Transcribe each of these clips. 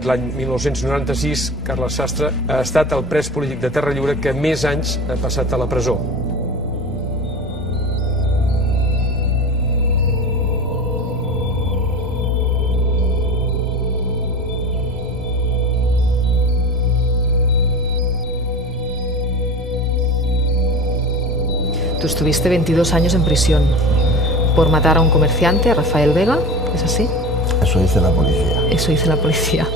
executat l'any 1996, Carles Sastre ha estat el pres polític de Terra Lliure que més anys ha passat a la presó. Tú estuviste 22 años en prisión por matar a un comerciante, a Rafael Vega, ¿es así? Eso dice la policía. Eso dice la policía.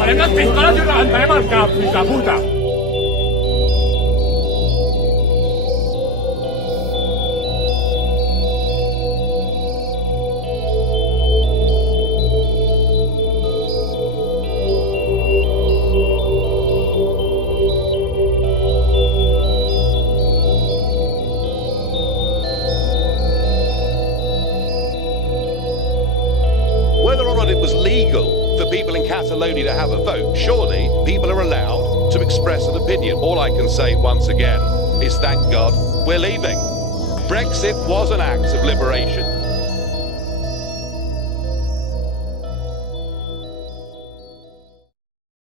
Agafarem les pistoles i us rebentarem el cap, fills de puta! Whether or not it was legal for people in Catalonia to have a vote, surely people are allowed to express an opinion. All I can say once again is thank God we're leaving. Brexit was an act of liberation.